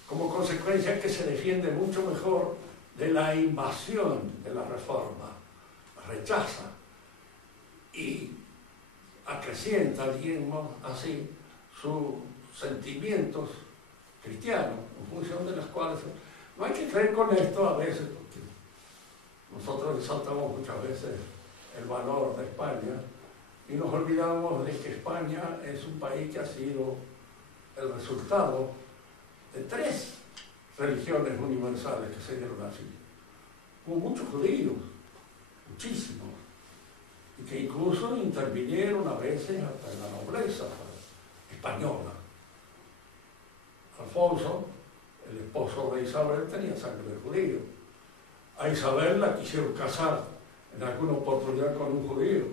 como consecuencia que se defiende mucho mejor de la invasión de la reforma, rechaza y acrecienta, digamos así, sus sentimientos cristianos, en función de las cuales no hay que creer con esto a veces, porque nosotros resaltamos muchas veces el valor de España y nos olvidamos de que España es un país que ha sido el resultado de 3 religiones universales que se dieron así. Hubo muchos judíos, muchísimos, y que incluso intervinieron a veces hasta en la nobleza española. Alfonso, el esposo de Isabel, tenía sangre de judío. A Isabel la quisieron casar en alguna oportunidad con un judío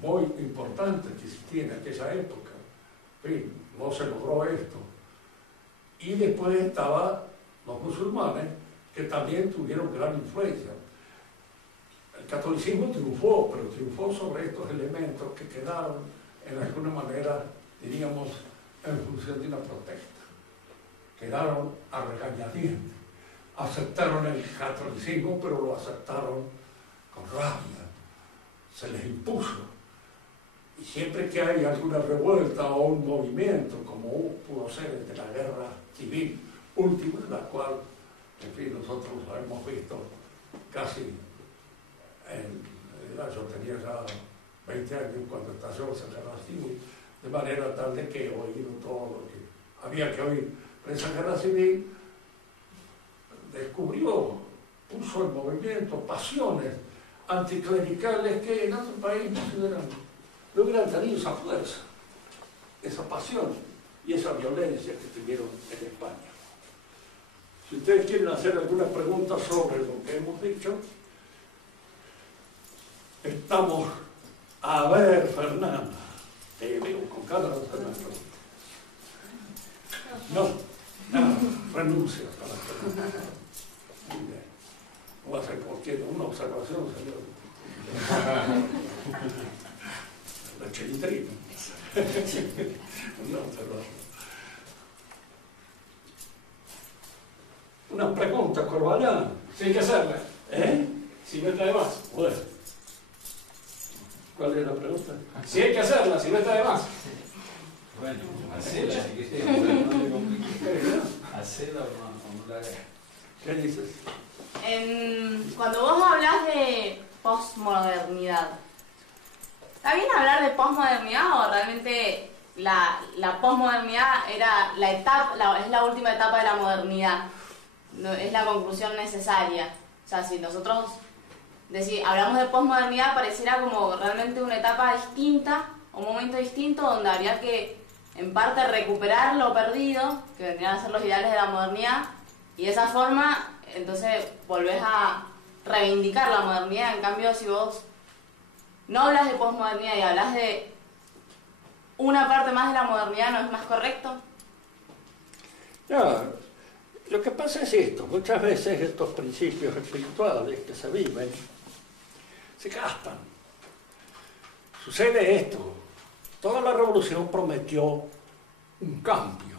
muy importante que existía en aquella época. En fin, no se logró esto. Y después estaban los musulmanes, que también tuvieron gran influencia. El catolicismo triunfó, pero triunfó sobre estos elementos que quedaron, en alguna manera, diríamos, en función de una protesta. Quedaron a regañadientes. Aceptaron el catolicismo, pero lo aceptaron con rabia. Se les impuso. Y siempre que hay alguna revuelta o un movimiento, como pudo ser el de la guerra civil última, la cual, en fin, nosotros lo hemos visto casi yo tenía ya 20 años cuando estalló esa guerra civil, de manera tal de que he oído todo lo que había que oír. Pero esa guerra civil puso en movimiento pasiones anticlericales que en otro país no hubieran tenido esa fuerza, esa pasión y esa violencia que tuvieron en España. Si ustedes quieren hacer alguna pregunta sobre lo que hemos dicho, estamos a ver, Fernanda. Te veo con cara de hacer una pregunta. No, renuncia a la pregunta. Muy bien. No va a ser cualquiera, una observación, señor. La chilindrina. Una observación. Una pregunta, Corbalán. Sí, hay que hacerla. Si no está de más. Bueno. ¿Cuál es la pregunta? Sí, hay que hacerla, si no está de más. Bueno, hacela, hacela o no la hagas. ¿Qué dices? Cuando vos hablas de posmodernidad, ¿está bien hablar de posmodernidad o realmente la posmodernidad era es la última etapa de la modernidad? No, es la conclusión necesaria. O sea, si nosotros hablamos de posmodernidad, pareciera como realmente una etapa distinta, un momento distinto donde habría que, en parte, recuperar lo perdido, que vendrían a ser los ideales de la modernidad, y de esa forma, entonces, volvés a reivindicar la modernidad. En cambio, si vos no hablas de posmodernidad y hablas de una parte más de la modernidad, ¿no es más correcto? No, lo que pasa es esto, muchas veces estos principios espirituales que se viven se gastan. Sucede esto, toda la revolución prometió un cambio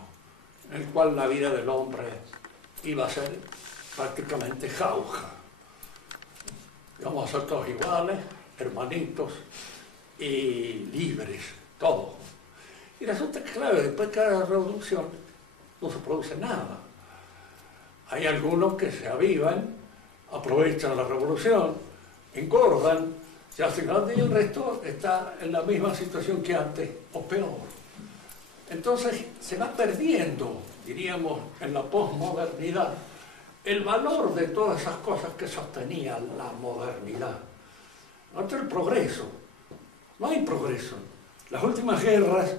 en el cual la vida del hombre iba a ser prácticamente jauja. Íbamos a ser todos iguales, hermanitos y libres, todos. Y resulta que, claro, después de cada revolución no se produce nada. Hay algunos que se avivan, aprovechan la revolución, engordan, se hacen grandes y el resto está en la misma situación que antes o peor. Entonces se va perdiendo, diríamos, en la posmodernidad, el valor de todas esas cosas que sostenía la modernidad. Otro el progreso. No hay progreso. Las últimas guerras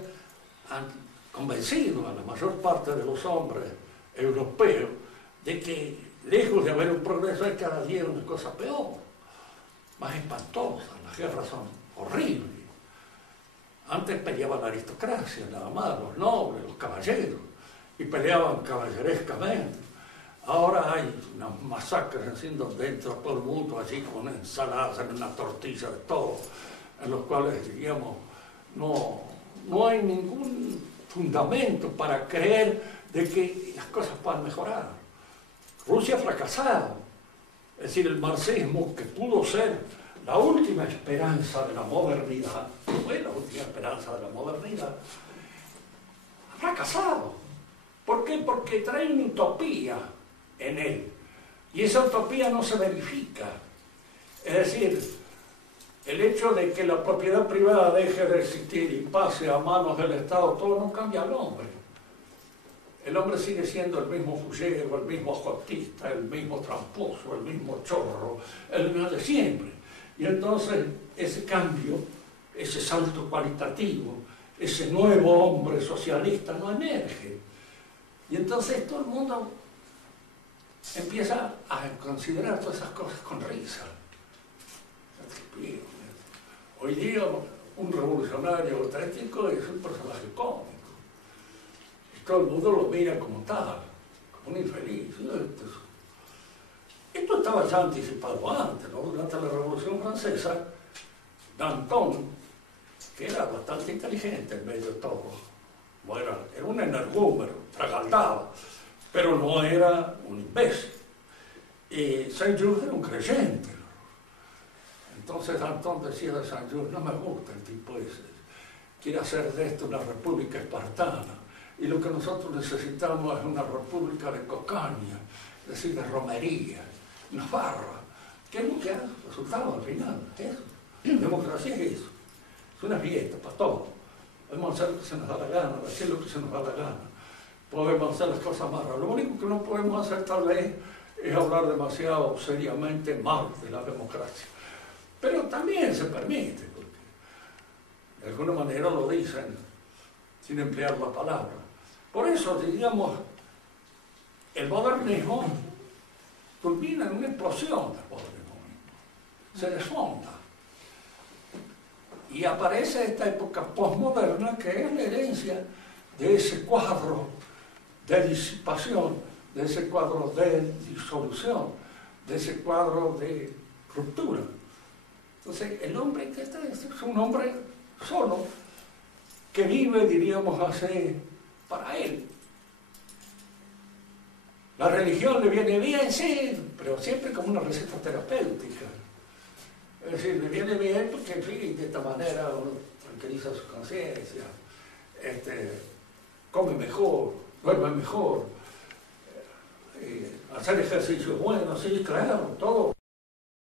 han convencido a la mayor parte de los hombres europeos de que, lejos de haber un progreso, hay cada día una cosa peor, más espantosa. Las guerras son horribles. Antes peleaba la aristocracia, nada más, los nobles, los caballeros, y peleaban caballerescamente. Ahora hay unas masacres haciendo dentro todo el mundo, así con ensaladas, en una tortilla de todo, en los cuales, digamos, no hay ningún fundamento para creer de que las cosas puedan mejorar. Rusia ha fracasado. Es decir, el marxismo, que pudo ser la última esperanza de la modernidad, fue la última esperanza de la modernidad, ha fracasado. ¿Por qué? Porque trae una utopía en él. Y esa utopía no se verifica. Es decir, el hecho de que la propiedad privada deje de existir y pase a manos del Estado, todo no cambia al hombre. El hombre sigue siendo el mismo fullero, el mismo jotista, el mismo tramposo, el mismo chorro, el mismo de siempre. Y entonces ese cambio, ese salto cualitativo, ese nuevo hombre socialista no emerge. Y entonces todo el mundo empieza a considerar todas esas cosas con risa. Hoy día un revolucionario auténtico es un personaje cómico. Todo el mundo lo mira como tal, como un infeliz. Esto estaba ya anticipado antes, ¿no? Durante la Revolución Francesa, Danton, que era bastante inteligente en medio de todo, bueno, era un energúmeno, tragaldaba, pero no era un imbécil. Y Saint-Just era un creyente. Entonces Danton decía de Saint-Just, no me gusta el tipo ese, quiere hacer de esto una república espartana. Y lo que nosotros necesitamos es una república de cocaña, es decir, de romería, una farra. ¿Qué es lo que ha resultado al final? Eso. Democracia es eso. Es una fiesta para todos. Podemos hacer lo que se nos da la gana, decir lo que se nos da la gana. Podemos hacer las cosas más raras. Lo único que no podemos hacer tal vez es hablar demasiado seriamente mal de la democracia. Pero también se permite, porque de alguna manera lo dicen sin emplear la palabra. Por eso, digamos, el modernismo culmina en una explosión del modernismo mismo. Se desfonda. Y aparece esta época postmoderna que es la herencia de ese cuadro de disipación, de ese cuadro de disolución, de ese cuadro de ruptura. Entonces, el hombre que está es un hombre solo, que vive, diríamos así, para él. La religión le viene bien, sí, pero siempre como una receta terapéutica. Es decir, le viene bien porque, en fin, de esta manera uno tranquiliza su conciencia, come mejor, duerme mejor, hacer ejercicio bueno, sí, claro, todo